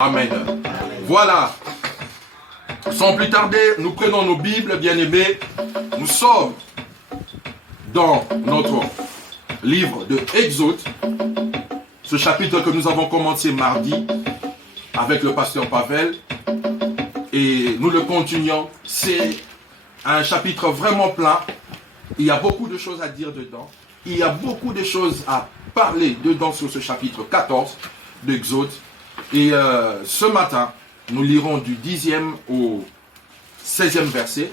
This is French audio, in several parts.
Amen. Voilà. Sans plus tarder, nous prenons nos Bibles, bien-aimés. Nous sommes dans notre livre de Exode. Ce chapitre que nous avons commencé mardi avec le pasteur Pavel. Et nous le continuons. C'est un chapitre vraiment plein. Il y a beaucoup de choses à dire dedans. Il y a beaucoup de choses à parler dedans sur ce chapitre 14 d'Exode. Et ce matin, nous lirons du 10e au 16e verset.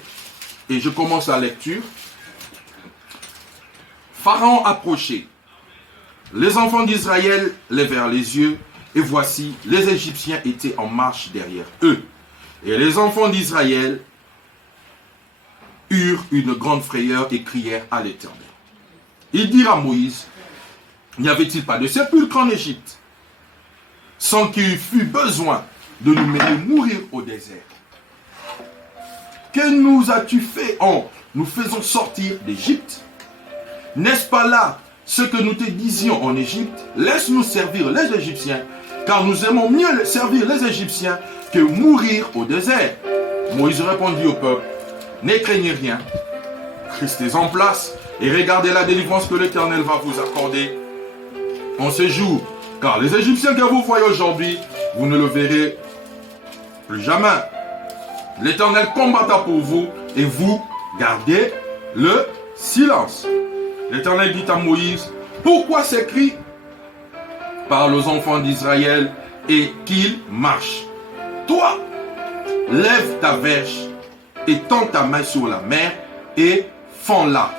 Et je commence la lecture. Pharaon approchait. Les enfants d'Israël levèrent les yeux. Et voici, les Égyptiens étaient en marche derrière eux. Et les enfants d'Israël eurent une grande frayeur et crièrent à l'Éternel. Ils dirent à Moïse, n'y avait-il pas de sépulcre en Égypte, sans qu'il fût besoin de nous mener mourir au désert? Que nous as-tu fait en nous faisant sortir d'Égypte? N'est-ce pas là ce que nous te disions en Égypte? Laisse-nous servir les Égyptiens, car nous aimons mieux servir les Égyptiens que mourir au désert. Moïse répondit au peuple, ne craignez rien, restez en place et regardez la délivrance que l'Éternel va vous accorder en ce jour. Car les Égyptiens que vous voyez aujourd'hui, vous ne le verrez plus jamais. L'Éternel combattra pour vous et vous gardez le silence. L'Éternel dit à Moïse, pourquoi ces cris? Parle aux enfants d'Israël et qu'ils marchent. Toi, lève ta verge et tends ta main sur la mer et fends-la.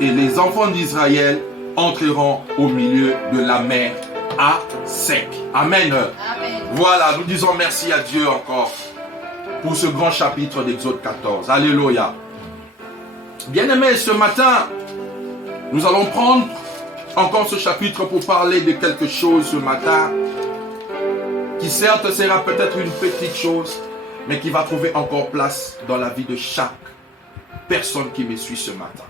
Et les enfants d'Israël entreront au milieu de la mer à sec. Amen. Amen. Voilà, nous disons merci à Dieu encore pour ce grand chapitre d'Exode 14. Alléluia. Bien-aimés, ce matin, nous allons prendre encore ce chapitre pour parler de quelque chose ce matin qui certes sera peut-être une petite chose, mais qui va trouver encore place dans la vie de chaque personne qui me suit ce matin.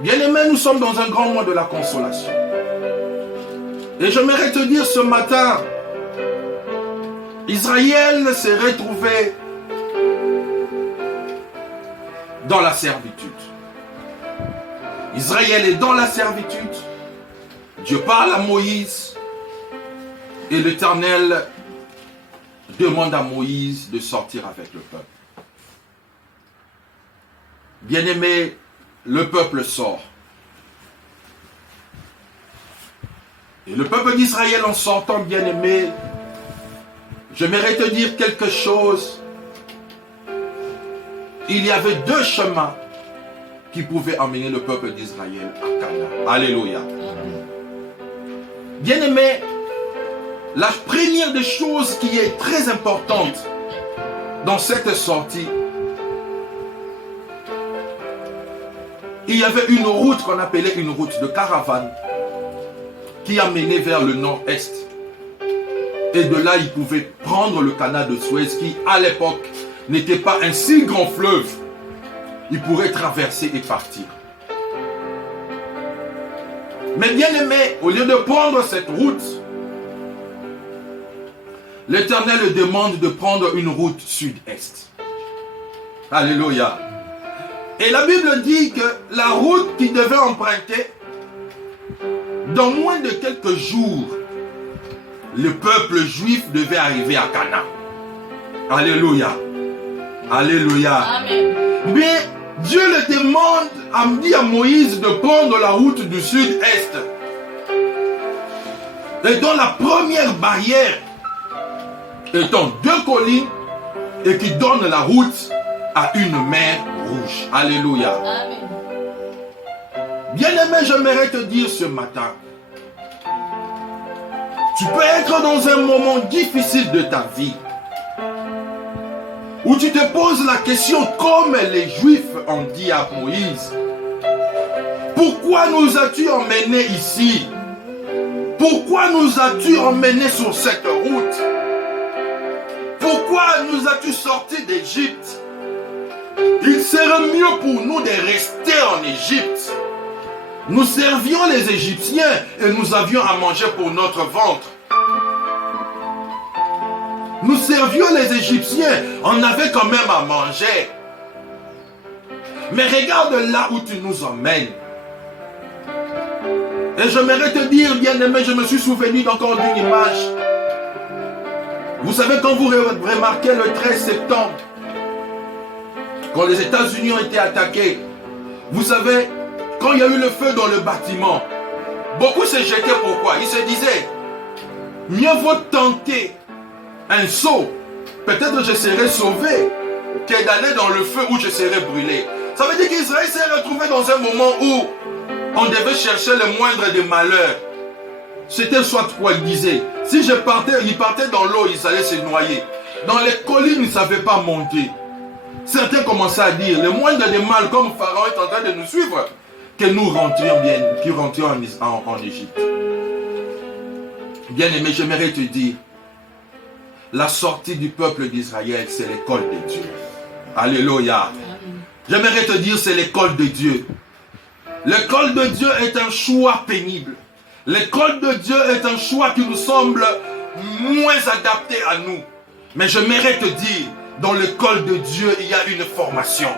Bien-aimés, nous sommes dans un grand mois de la consolation. Et j'aimerais te dire ce matin, Israël s'est retrouvé dans la servitude. Israël est dans la servitude. Dieu parle à Moïse et l'Éternel demande à Moïse de sortir avec le peuple. Bien-aimé, le peuple sort. Et le peuple d'Israël en sortant, bien-aimé, j'aimerais te dire quelque chose. Il y avait deux chemins qui pouvaient emmener le peuple d'Israël à Canaan. Alléluia. Bien-aimé, la première des choses qui est très importante dans cette sortie, il y avait une route qu'on appelait une route de caravane qui amenait vers le nord-est. Et de là, ils pouvaient prendre le canal de Suez qui, à l'époque, n'était pas un si grand fleuve. Ils pourraient traverser et partir. Mais bien aimé, au lieu de prendre cette route, l'Éternel demande de prendre une route sud-est. Alléluia. Et la Bible dit que la route qu'il devait emprunter, dans moins de quelques jours, le peuple juif devait arriver à Canaan. Alléluia. Alléluia. Amen. Mais Dieu le demande, dit à Moïse de prendre la route du sud-est. Et dont la première barrière étant deux collines et qui donne la route à une mer rouge. Alléluia. Amen. Bien-aimé, j'aimerais te dire ce matin, tu peux être dans un moment difficile de ta vie où tu te poses la question comme les Juifs ont dit à Moïse, pourquoi nous as-tu emmenés ici? Pourquoi nous as-tu emmenés sur cette route? Pourquoi nous as-tu sortis d'Égypte? Il serait mieux pour nous de rester en Égypte. Nous servions les Égyptiens et nous avions à manger pour notre ventre. Nous servions les Égyptiens. On avait quand même à manger. Mais regarde là où tu nous emmènes. Et j'aimerais te dire, bien-aimé, je me suis souvenu encore d'une image. Vous savez, quand vous remarquez le 13 septembre, quand les États-Unis ont été attaqués, vous savez, quand il y a eu le feu dans le bâtiment, beaucoup se jetaient. Pourquoi? Ils se disaient, mieux vaut tenter un saut. Peut-être je serai sauvé que d'aller dans le feu où je serai brûlé. Ça veut dire qu'Israël s'est retrouvé dans un moment où on devait chercher le moindre des malheurs. C'était soit quoi il disait. Si je partais, il partait dans l'eau, il allait se noyer. Dans les collines, il ne savait pas monter. Certains commençaient à dire, le moindre des mal, comme Pharaon est en train de nous suivre, que nous rentrions bien, que rentrions en Égypte. Bien aimé, j'aimerais te dire, la sortie du peuple d'Israël, c'est l'école de Dieu. Alléluia. J'aimerais te dire, c'est l'école de Dieu. L'école de Dieu est un choix pénible. L'école de Dieu est un choix qui nous semble moins adapté à nous. Mais j'aimerais te dire, dans l'école de Dieu, il y a une formation.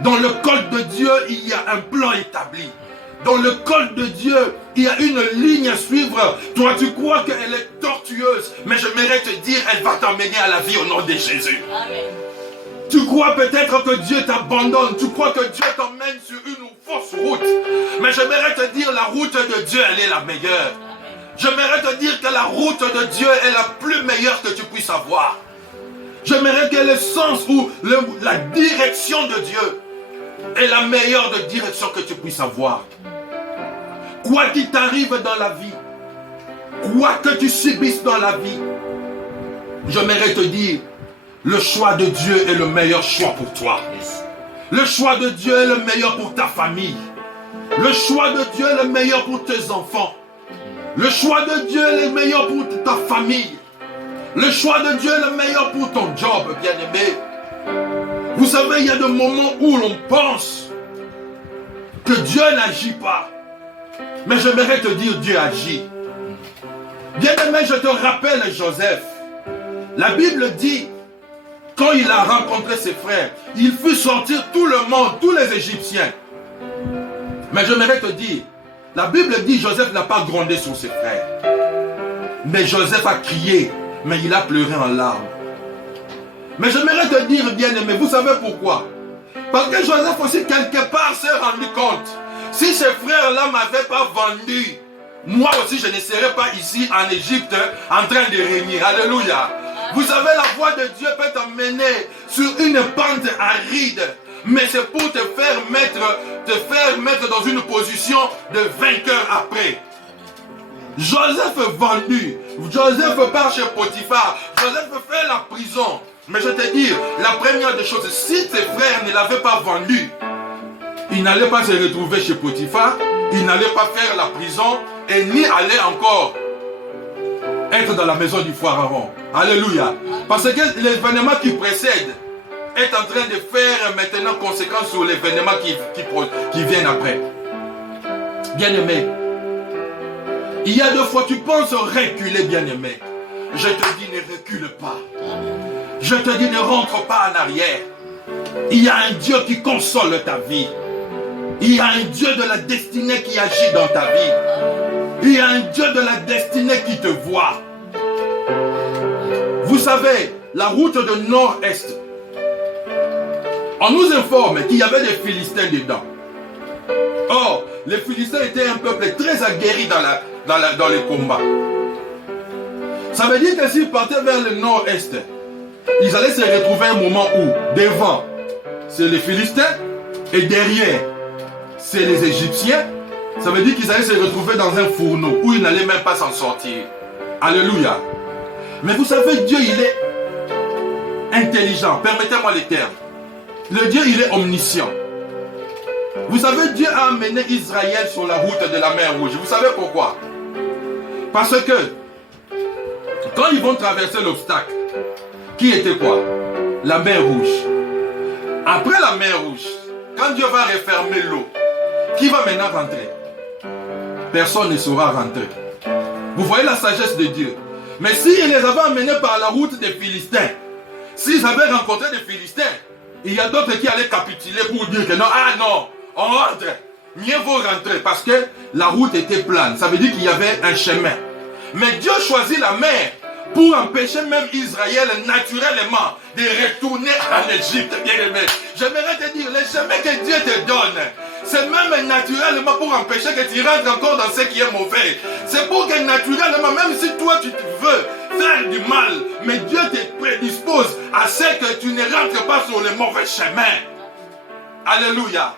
Dans l'école de Dieu, il y a un plan établi. Dans l'école de Dieu, il y a une ligne à suivre. Toi, tu crois qu'elle est tortueuse, mais j'aimerais te dire, elle va t'emmener à la vie au nom de Jésus. Amen. Tu crois peut-être que Dieu t'abandonne. Tu crois que Dieu t'emmène sur une fausse route. Mais j'aimerais te dire, la route de Dieu, elle est la meilleure. J'aimerais te dire que la route de Dieu est la plus meilleure que tu puisses avoir. J'aimerais que le sens ou la direction de Dieu est la meilleure de direction que tu puisses avoir. Quoi qu'il t'arrive dans la vie, quoi que tu subisses dans la vie, j'aimerais te dire, le choix de Dieu est le meilleur choix pour toi. Le choix de Dieu est le meilleur pour ta famille. Le choix de Dieu est le meilleur pour tes enfants. Le choix de Dieu est le meilleur pour ta famille. Le choix de Dieu est le meilleur pour ton job, bien-aimé. Vous savez, il y a des moments où l'on pense que Dieu n'agit pas. Mais j'aimerais te dire, Dieu agit. Bien-aimé, je te rappelle Joseph. La Bible dit, quand il a rencontré ses frères, il fit sortir tout le monde, tous les Égyptiens. Mais j'aimerais te dire, la Bible dit, Joseph n'a pas grondé sur ses frères. Mais Joseph a crié, mais il a pleuré en larmes. Mais j'aimerais te dire, bien-aimé, vous savez pourquoi? Parce que Joseph aussi, quelque part, s'est rendu compte. Si ces frères-là ne m'avaient pas vendu, moi aussi, je ne serais pas ici en Égypte en train de régner. Alléluia. Vous savez, la voix de Dieu peut t'emmener sur une pente aride. Mais c'est pour te faire mettre dans une position de vainqueur après. Joseph est vendu. Joseph part chez Potiphar. Joseph fait la prison. Mais je te dis, la première des choses, si ses frères ne l'avaient pas vendu, il n'allait pas se retrouver chez Potiphar, il n'allait pas faire la prison et ni aller encore être dans la maison du pharaon. Alléluia. Parce que l'événement qui précède est en train de faire maintenant conséquence sur l'événement qui viennent après. Bien-aimé, il y a deux fois tu penses reculer, bien-aimé. Je te dis ne recule pas. Je te dis ne rentre pas en arrière. Il y a un Dieu qui console ta vie. Il y a un Dieu de la destinée qui agit dans ta vie. Il y a un Dieu de la destinée qui te voit. Vous savez, la route de nord-est, on nous informe qu'il y avait des Philistins dedans. Or, les Philistins étaient un peuple très aguerri dans les combats. Ça veut dire que s'ils partaient vers le nord-est, ils allaient se retrouver un moment où, devant, c'est les Philistins, et derrière, c'est les Égyptiens. Ça veut dire qu'ils allaient se retrouver dans un fourneau où ils n'allaient même pas s'en sortir. Alléluia. Mais vous savez, Dieu, il est intelligent. Permettez-moi les termes. Le Dieu, il est omniscient. Vous savez, Dieu a amené Israël sur la route de la mer Rouge. Vous savez pourquoi? Parce que quand ils vont traverser l'obstacle, qui était quoi? La mer Rouge. Après la mer Rouge, quand Dieu va refermer l'eau, qui va maintenant rentrer? Personne ne saura rentrer. Vous voyez la sagesse de Dieu. Mais s'il les avait emmenés par la route des Philistins, s'ils avaient rencontré des Philistins, il y a d'autres qui allaient capituler pour dire que non, ah non, on rentre. Mieux vaut rentrer parce que la route était plane. Ça veut dire qu'il y avait un chemin. Mais Dieu choisit la mer pour empêcher même Israël naturellement de retourner en Égypte, bien-aimé. J'aimerais te dire, les chemins que Dieu te donne, c'est même naturellement pour empêcher que tu rentres encore dans ce qui est mauvais. C'est pour que naturellement, même si toi tu veux faire du mal, mais Dieu te prédispose à ce que tu ne rentres pas sur le mauvais chemin. Alléluia.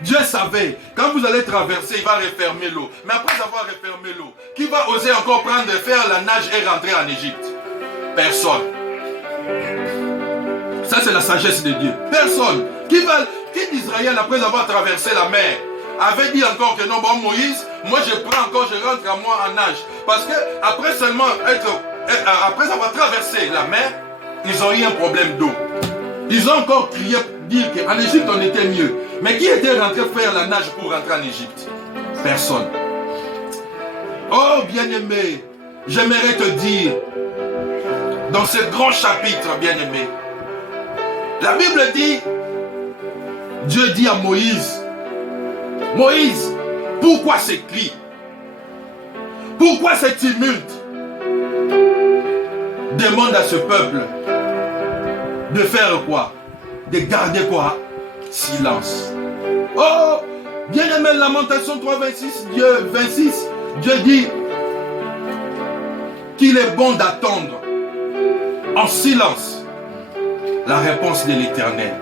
Dieu savait, quand vous allez traverser, il va refermer l'eau. Mais après avoir refermé l'eau, qui va oser encore prendre, faire la nage et rentrer en Égypte? Personne. Ça, c'est la sagesse de Dieu. Personne. Qui d'Israël, après avoir traversé la mer, avait dit encore que non, bon, Moïse, moi je prends encore, je rentre à moi en nage. Parce que après seulement après avoir traversé la mer, ils ont eu un problème d'eau. Ils ont encore crié, dire qu'en Égypte on était mieux. Mais qui était rentré faire la nage pour rentrer en Égypte? Personne. Oh bien-aimé, j'aimerais te dire, dans ce grand chapitre, bien-aimé, la Bible dit, Dieu dit à Moïse, Moïse, pourquoi ces cris? Pourquoi ce tumulte? Demande à ce peuple de faire quoi? De garder quoi? Silence. Oh, bien-aimé, Lamentation 3, 26, Dieu dit qu'il est bon d'attendre en silence la réponse de l'Éternel.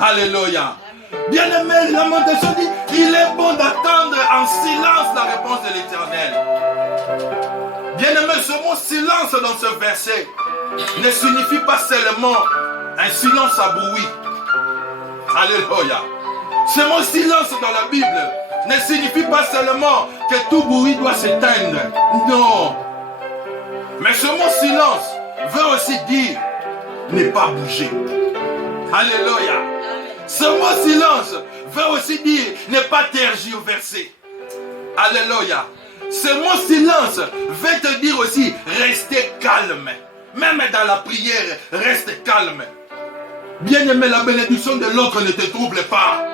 Alléluia. Bien-aimé, Lamentation dit qu'il est bon d'attendre en silence la réponse de l'Éternel. Bien-aimé, ce mot silence dans ce verset ne signifie pas seulement un silence à bruit. Alléluia. Ce mot silence dans la Bible ne signifie pas seulement que tout bruit doit s'éteindre. Non. Mais ce mot silence veut aussi dire ne pas bouger. Alléluia. Ce mot silence veut aussi dire ne pas tergiverser. Alléluia. Ce mot silence veut te dire aussi rester calme. Même dans la prière, reste calme. Bien-aimé, la bénédiction de l'autre ne te trouble pas.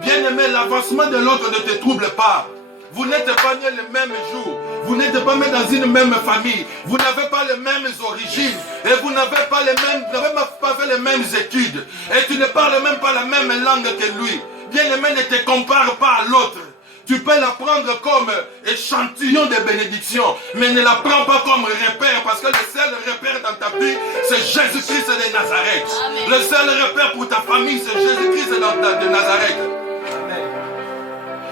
Bien-aimé, l'avancement de l'autre ne te trouble pas. Vous n'êtes pas nés le même jour. Vous n'êtes pas nés dans une même famille. Vous n'avez pas les mêmes origines. Et vous n'avez pas fait les mêmes études. Et tu ne parles même pas la même langue que lui. Bien-aimé, ne te compare pas à l'autre. Tu peux la prendre comme échantillon de bénédiction, mais ne la prends pas comme repère, parce que le seul repère dans ta vie, c'est Jésus-Christ de Nazareth. Amen. Le seul repère pour ta famille, c'est Jésus-Christ de Nazareth. Amen.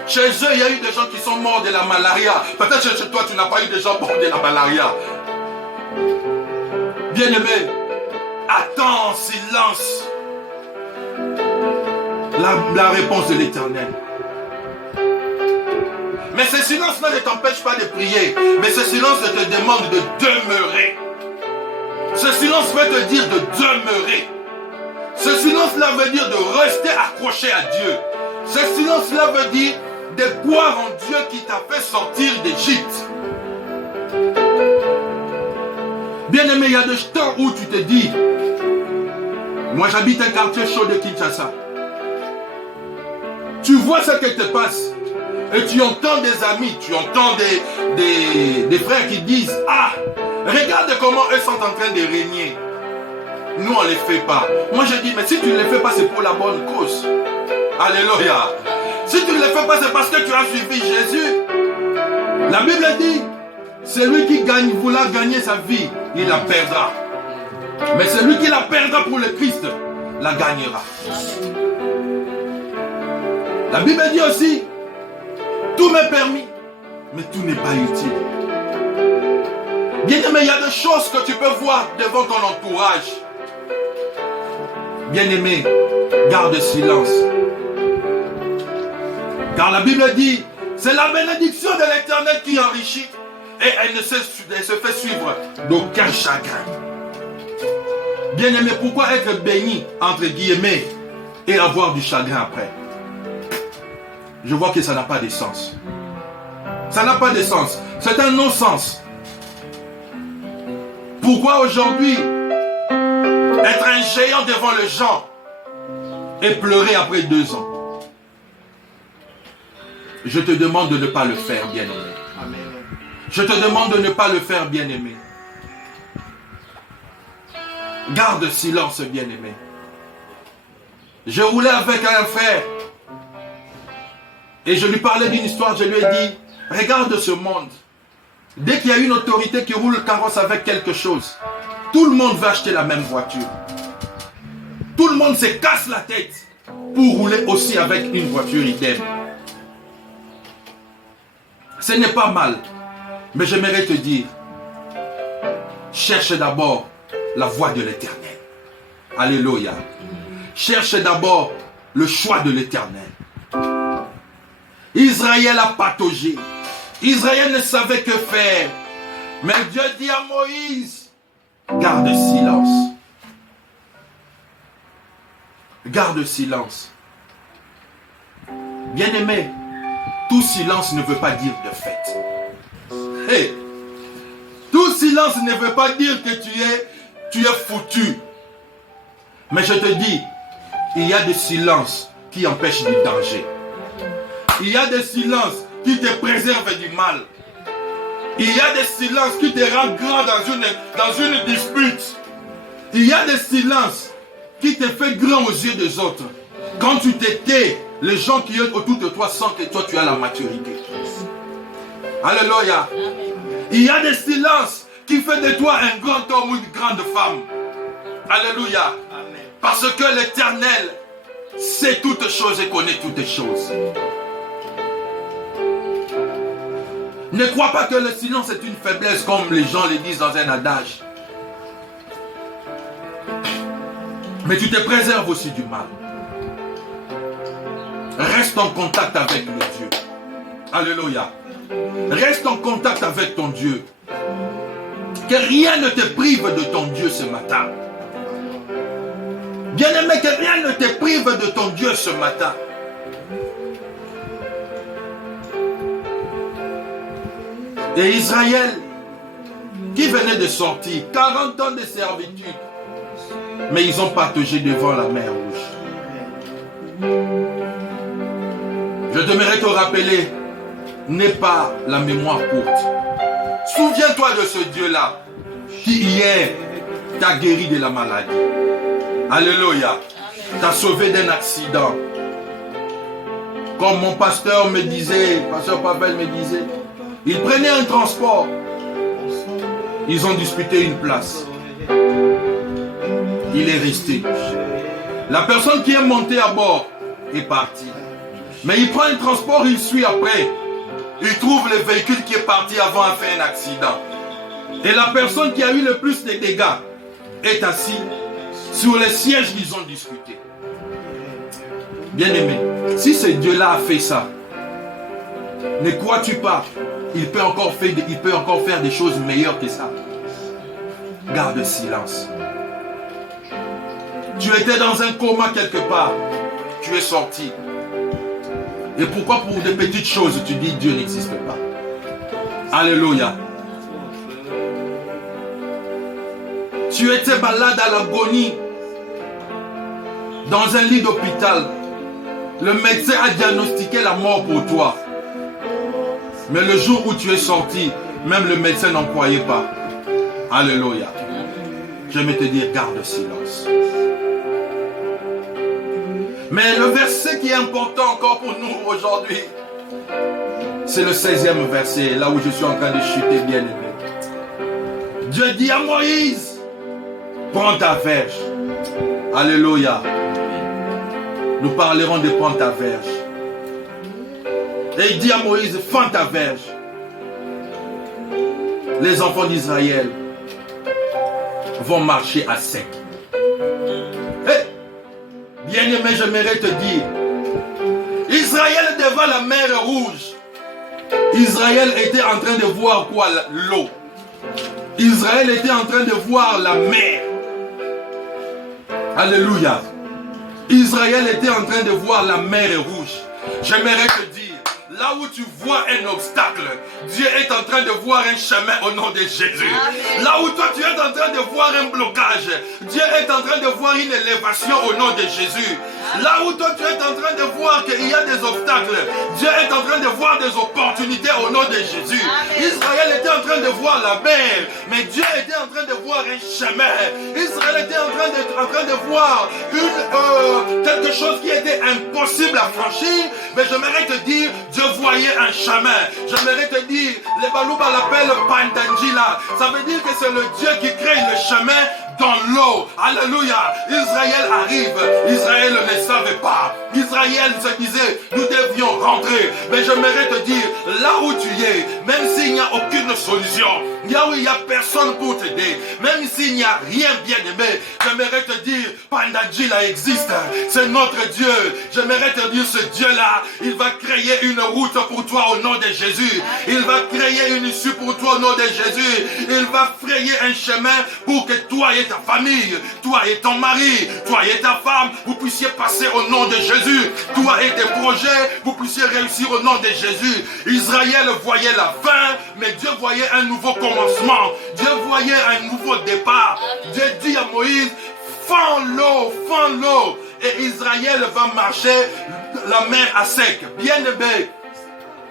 Chez eux, il y a eu des gens qui sont morts de la malaria. Peut-être chez toi, tu n'as pas eu des gens morts de la malaria. Bien-aimé, attends en silence la réponse de l'Éternel. Mais ce silence-là ne t'empêche pas de prier. Mais ce silence te demande de demeurer. Ce silence veut te dire de demeurer. Ce silence-là veut dire de rester accroché à Dieu. Ce silence-là veut dire de croire en Dieu qui t'a fait sortir d'Égypte. Bien-aimé, il y a des temps où tu te dis, moi j'habite un quartier chaud de Kinshasa. Tu vois ce que te passe. Et tu entends des amis, tu entends des frères qui disent, ah, regarde comment eux sont en train de régner. Nous, on ne les fait pas. Moi, je dis, mais si tu ne les fais pas, c'est pour la bonne cause. Alléluia. Si tu ne les fais pas, c'est parce que tu as suivi Jésus. La Bible dit, celui qui voula gagner sa vie, il la perdra. Mais celui qui la perdra pour le Christ, la gagnera. La Bible dit aussi, tout m'est permis, mais tout n'est pas utile. Bien-aimé, il y a des choses que tu peux voir devant ton entourage. Bien-aimé, garde silence. Car la Bible dit, c'est la bénédiction de l'Éternel qui enrichit et elle ne se fait suivre d'aucun chagrin. Bien-aimé, pourquoi être béni, entre guillemets, et avoir du chagrin après? Je vois que ça n'a pas de sens. Ça n'a pas de sens. C'est un non-sens. Pourquoi aujourd'hui être un géant devant les gens et pleurer après 2 ans? Je te demande de ne pas le faire, bien-aimé. Je te demande de ne pas le faire, bien-aimé. Garde silence, bien-aimé. Je roulais avec un frère et je lui parlais d'une histoire. Je lui ai dit, regarde ce monde. Dès qu'il y a une autorité qui roule le carrosse avec quelque chose, tout le monde va acheter la même voiture. Tout le monde se casse la tête pour rouler aussi avec une voiture idem. Ce n'est pas mal, mais j'aimerais te dire, cherche d'abord la voie de l'Éternel. Alléluia. Cherche d'abord le choix de l'Éternel. Israël a pataugé. Israël ne savait que faire. Mais Dieu dit à Moïse, garde silence. Garde silence. Bien-aimé, tout silence ne veut pas dire de fait. Hey, tout silence ne veut pas dire que tu es foutu. Mais je te dis, il y a des silences qui empêchent du danger. Il y a des silences qui te préservent du mal. Il y a des silences qui te rendent grand dans une dispute. Il y a des silences qui te font grand aux yeux des autres. Quand tu te tais, les gens qui sont autour de toi sentent que toi tu as la maturité. Alléluia. Il y a des silences qui font de toi un grand homme ou une grande femme. Alléluia. Parce que l'Éternel sait toutes choses et connaît toutes choses. Ne crois pas que le silence est une faiblesse comme les gens le disent dans un adage. Mais tu te préserves aussi du mal. Reste en contact avec le Dieu. Alléluia. Reste en contact avec ton Dieu. Que rien ne te prive de ton Dieu ce matin. Bien-aimé, que rien ne te prive de ton Dieu ce matin. Et Israël, qui venait de sortir, 40 ans de servitude, mais ils ont pataugé devant la mer Rouge. Je devrais te rappeler, n'aie pas la mémoire courte. Souviens-toi de ce Dieu-là, qui hier t'a guéri de la maladie. Alléluia. T'a sauvé d'un accident. Comme mon pasteur me disait, pasteur Pavel me disait, ils prenaient un transport. Ils ont disputé une place. Il est resté. La personne qui est montée à bord est partie. Mais il prend un transport, il suit après. Il trouve le véhicule qui est parti avant a fait un accident. Et la personne qui a eu le plus de dégâts est assise sur les sièges qu'ils ont discuté. Bien-aimé, si ce Dieu-là a fait ça, ne crois-tu pas, il peut encore faire des choses meilleures que ça. Garde silence. Tu étais dans un coma quelque part, tu es sorti. Et pourquoi pour des petites choses tu dis Dieu n'existe pas? Alléluia. Tu étais malade à l'agonie, dans un lit d'hôpital. Le médecin a diagnostiqué la mort pour toi. Mais le jour où tu es sorti, même le médecin n'en croyait pas. Alléluia. J'aime te dire, garde silence. Mais le verset qui est important encore pour nous aujourd'hui, c'est le 16e verset, là où je suis en train de chuter, bien aimé. Dieu dit à Moïse, prends ta verge. Alléluia. Nous parlerons de prendre ta verge. Et il dit à Moïse, fends ta verge. Les enfants d'Israël vont marcher à sec. Hey, bien-aimé, j'aimerais te dire, Israël devant la mer Rouge, Israël était en train de voir quoi? L'eau. Israël était en train de voir la mer. Alléluia. Israël était en train de voir la mer Rouge. J'aimerais te dire, là où tu vois un obstacle, Dieu est en train de voir un chemin au nom de Jésus. Amen. Là où toi tu es en train de voir un blocage, Dieu est en train de voir une élévation au nom de Jésus. Là où toi tu es en train de voir qu'il y a des obstacles, Dieu est en train de voir des opportunités au nom de Jésus. Amen. Israël était en train de voir la mer, mais Dieu était en train de voir un chemin. Israël était en train de voir quelque chose qui était impossible à franchir, mais j'aimerais te dire, Dieu voyait un chemin. J'aimerais te dire, les Balouba l'appellent Pantanjila. Ça veut dire que c'est le Dieu qui crée le chemin dans l'eau. Alléluia. Israël arrive. Israël ne savait pas. Israël se disait, nous devions rentrer. Mais j'aimerais te dire, là où tu es, même s'il n'y a aucune solution, là où il n'y a personne pour t'aider, même s'il n'y a rien bien aimé, j'aimerais te dire, Pantanjila existe. C'est notre Dieu. J'aimerais te dire, ce Dieu-là, il va créer une route pour toi au nom de Jésus. Il va créer une issue pour toi au nom de Jésus. Il va frayer un chemin pour que toi et ta famille, toi et ton mari, toi et ta femme, vous puissiez passer au nom de Jésus. Toi et tes projets, vous puissiez réussir au nom de Jésus. Israël voyait la fin, mais Dieu voyait un nouveau commencement. Dieu voyait un nouveau départ. Dieu dit à Moïse, fends l'eau. Et Israël va marcher la mer à sec. Bien-aimé,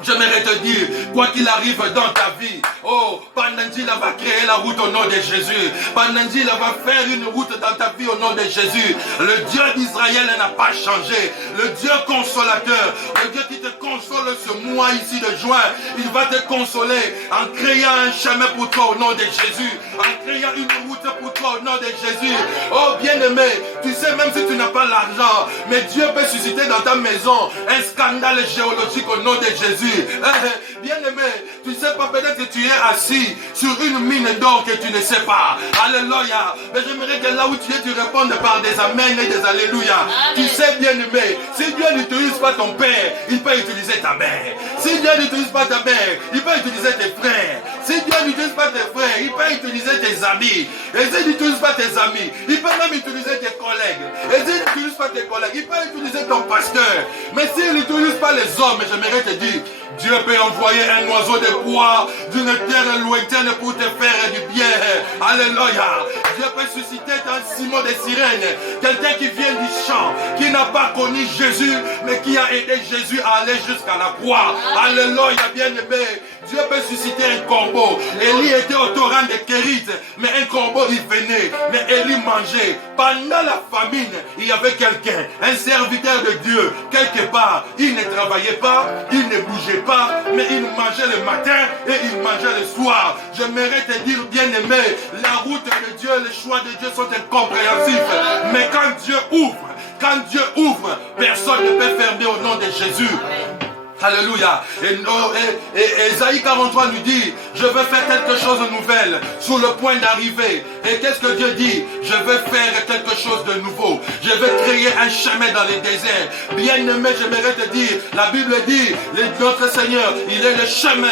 j'aimerais te dire, quoi qu'il arrive dans ta vie, oh, Pantanjila va créer la route au nom de Jésus. Pantanjila va faire une route dans ta vie au nom de Jésus. Le Dieu d'Israël n'a pas changé. Le Dieu consolateur, le Dieu qui te console ce mois ici de juin, il va te consoler en créant un chemin pour toi au nom de Jésus. En créant une route pour toi au nom de Jésus. Oh, bien-aimé, tu sais, même si tu n'as pas l'argent, mais Dieu peut susciter dans ta maison un scandale géologique au nom de Jésus. Bien-aimé, tu sais pas, peut-être que tu es assis sur une mine d'or que tu ne sais pas. Alléluia. Mais j'aimerais que là où tu es, tu répondes par des amens et des alléluia. Tu sais, bien-aimé, si Dieu n'utilise pas ton père, il peut utiliser ta mère. Si Dieu n'utilise pas ta mère, il peut utiliser tes frères. Si Dieu n'utilise pas tes frères, il peut utiliser tes amis. Et s'il n'utilise pas tes amis, il peut même utiliser tes collègues. Et s'il n'utilise pas tes collègues, il peut utiliser ton pasteur. Mais s'il n'utilise pas les hommes, j'aimerais te dire, Dieu peut envoyer un oiseau de proie d'une terre lointaine pour te faire du bien. Alléluia. Dieu peut susciter dans Simon de Cyrène quelqu'un qui vient du champ, qui n'a pas connu Jésus, mais qui a aidé Jésus à aller jusqu'à la croix. Alléluia, bien-aimé. Dieu peut susciter un corbeau. Élie était au torrent de Kérit, mais un corbeau il venait, mais Élie mangeait. Pendant la famine, il y avait quelqu'un, un serviteur de Dieu, quelque part. Il ne travaillait pas, il ne bougeait pas, mais il mangeait le matin et il mangeait le soir. J'aimerais te dire, bien-aimé, la route de Dieu, les choix de Dieu sont incompréhensibles. Mais quand Dieu ouvre, personne ne peut fermer au nom de Jésus. Alléluia. Et Ésaïe 43 nous dit, je veux faire quelque chose de nouvel sur le point d'arriver. Et qu'est-ce que Dieu dit? Je veux faire quelque chose de nouveau. Je veux créer un chemin dans les déserts. Bien-aimé, j'aimerais te dire, la Bible dit, notre Seigneur, il est le chemin,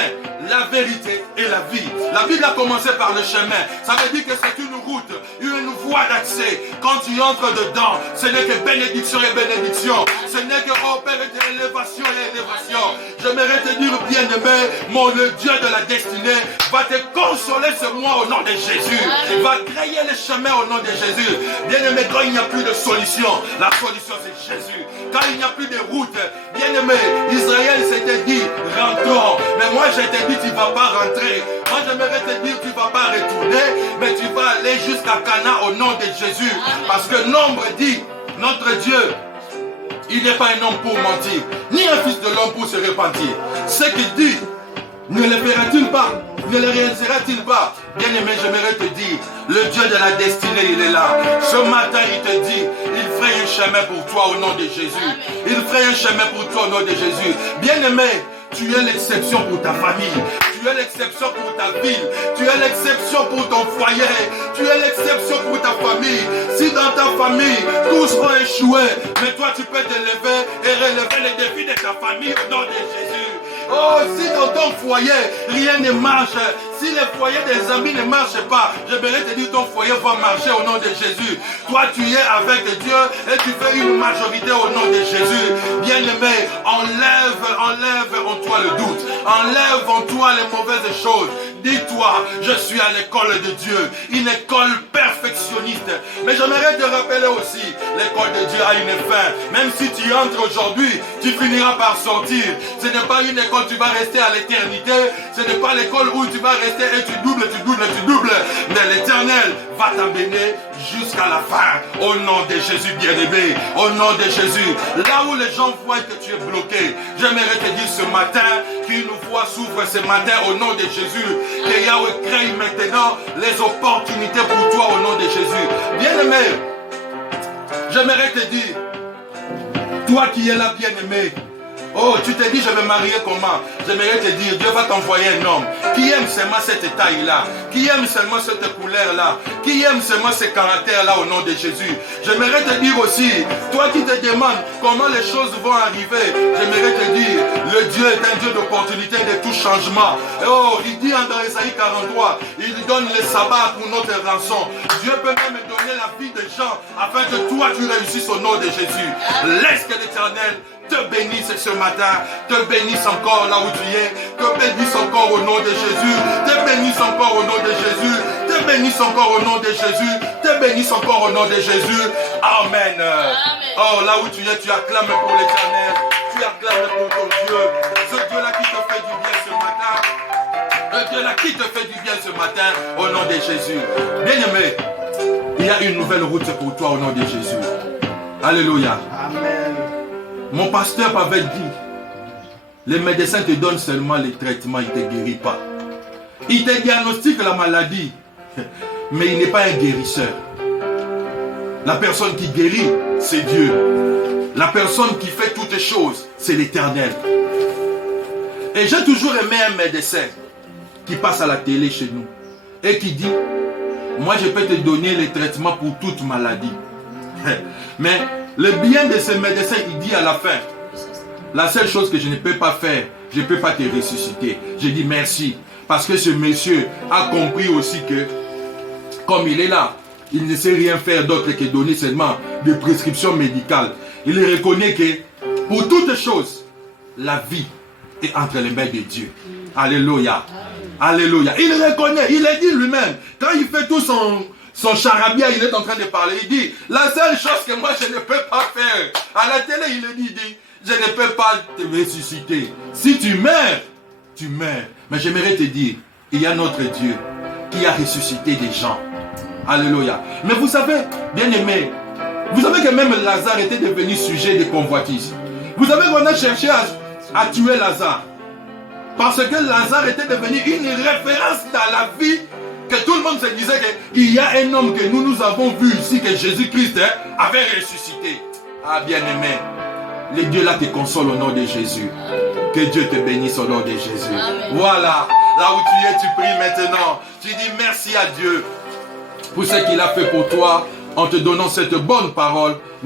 la vérité et la vie. La Bible a commencé par le chemin. Ça veut dire que c'est une route, une voie d'accès. Quand tu entres dedans, ce n'est que bénédiction et bénédiction. Ce n'est que Père et élévation et élévation. J'aimerais te dire, bien-aimé, mon Dieu de la destinée va te consoler ce mois au nom de Jésus. Va créer le chemin au nom de Jésus. Bien-aimé, quand il n'y a plus de solution, la solution c'est Jésus. Quand il n'y a plus de route, bien-aimé, Israël s'était dit, rentrons. Mais moi je t'ai dit, tu ne vas pas rentrer. Moi j'aimerais te dire, tu ne vas pas retourner, mais tu vas aller jusqu'à Cana au nom de Jésus. Parce que Nombre dit, notre Dieu, il n'est pas un homme pour mentir, ni un fils de l'homme pour se repentir. Ce qu'il dit, ne le fera-t-il pas? Ne le réalisera-t-il pas? Bien-aimé, j'aimerais te dire, le Dieu de la destinée, il est là. Ce matin, il te dit, il ferait un chemin pour toi au nom de Jésus. Il ferait un chemin pour toi au nom de Jésus. Bien-aimé, tu es l'exception pour ta famille. Tu es l'exception pour ta ville. Tu es l'exception pour ton foyer. Tu es l'exception pour ta famille. Si dans ta famille, tous ont échoué, mais toi tu peux te lever et relever les défis de ta famille au nom de Jésus. Oh, si dans ton foyer, rien ne marche, si le foyer des amis ne marche pas, j'aimerais te dire ton foyer va marcher au nom de Jésus. Toi, tu es avec Dieu et tu fais une majorité au nom de Jésus. Bien-aimé, enlève en toi le doute. Enlève en toi les mauvaises choses. Dis-toi, je suis à l'école de Dieu, une école perfectionniste. Mais j'aimerais te rappeler aussi, l'école de Dieu a une fin. Même si tu entres aujourd'hui, tu finiras par sortir. Ce n'est pas une école où tu vas rester à l'éternité. Ce n'est pas l'école où tu vas rester et tu doubles. Mais l'Éternel va t'amener jusqu'à la fin. Au nom de Jésus bien-aimé, au nom de Jésus. Là où les gens voient que tu es bloqué, j'aimerais te dire ce matin, qu'une voix s'ouvre ce matin au nom de Jésus. Que Yahweh crée maintenant les opportunités pour toi au nom de Jésus. Bien-aimé, j'aimerais te dire, toi qui es là bien-aimé, oh, tu te dis, je vais marier comment? J'aimerais te dire, Dieu va t'envoyer un homme qui aime seulement cette taille-là, qui aime seulement cette couleur-là, qui aime seulement ce caractère-là au nom de Jésus. J'aimerais te dire aussi, toi qui te demandes comment les choses vont arriver, j'aimerais te dire, le Dieu est un Dieu d'opportunité, de tout changement. Oh, il dit dans Ésaïe 43, il donne le sabbat pour notre rançon. Dieu peut même donner la vie des gens afin que toi tu réussisses au nom de Jésus. Laisse que l'Éternel te bénisse ce matin, te bénisse encore là où tu es, te bénisse encore au nom de Jésus, te bénisse encore au nom de Jésus, te bénisse encore au nom de Jésus, te bénisse encore au nom de Jésus. Amen. Oh, là où tu es, tu acclames pour l'Éternel, tu acclames pour ton Dieu, ce Dieu-là qui te fait du bien ce matin, le Dieu-là qui te fait du bien ce matin, au nom de Jésus. Bien-aimé, il y a une nouvelle route pour toi au nom de Jésus. Alléluia. Amen. Mon pasteur m'avait dit, les médecins te donnent seulement les traitements, ils ne te guérissent pas. Il te diagnostique la maladie, mais il n'est pas un guérisseur. La personne qui guérit, c'est Dieu. La personne qui fait toutes choses, c'est l'Éternel. Et j'ai toujours aimé un médecin qui passe à la télé chez nous et qui dit, moi je peux te donner les traitements pour toute maladie. Mais le bien de ce médecin, il dit à la fin, la seule chose que je ne peux pas faire, je ne peux pas te ressusciter. Je dis merci, parce que ce monsieur a compris aussi que, comme il est là, il ne sait rien faire d'autre que donner seulement des prescriptions médicales. Il reconnaît que, pour toutes choses, la vie est entre les mains de Dieu. Alléluia. Alléluia. Il reconnaît, il a dit lui-même, quand il fait tout son charabia, il est en train de parler. Il dit, la seule chose que moi je ne peux pas faire. À la télé, il le dit, je ne peux pas te ressusciter. Si tu meurs, tu meurs. Mais j'aimerais te dire, il y a notre Dieu qui a ressuscité des gens. Alléluia. Mais vous savez, bien aimé, vous savez que même Lazare était devenu sujet de convoitise. Vous savez qu'on a cherché à tuer Lazare. Parce que Lazare était devenu une référence dans la vie, que tout le monde se disait qu'il y a un homme que nous avons vu ici, que Jésus-Christ avait ressuscité. Ah, bien-aimé, le Dieu là te console au nom de Jésus. Que Dieu te bénisse au nom de Jésus. Amen. Voilà, là où tu es, tu pries maintenant. Tu dis merci à Dieu pour ce qu'il a fait pour toi en te donnant cette bonne parole.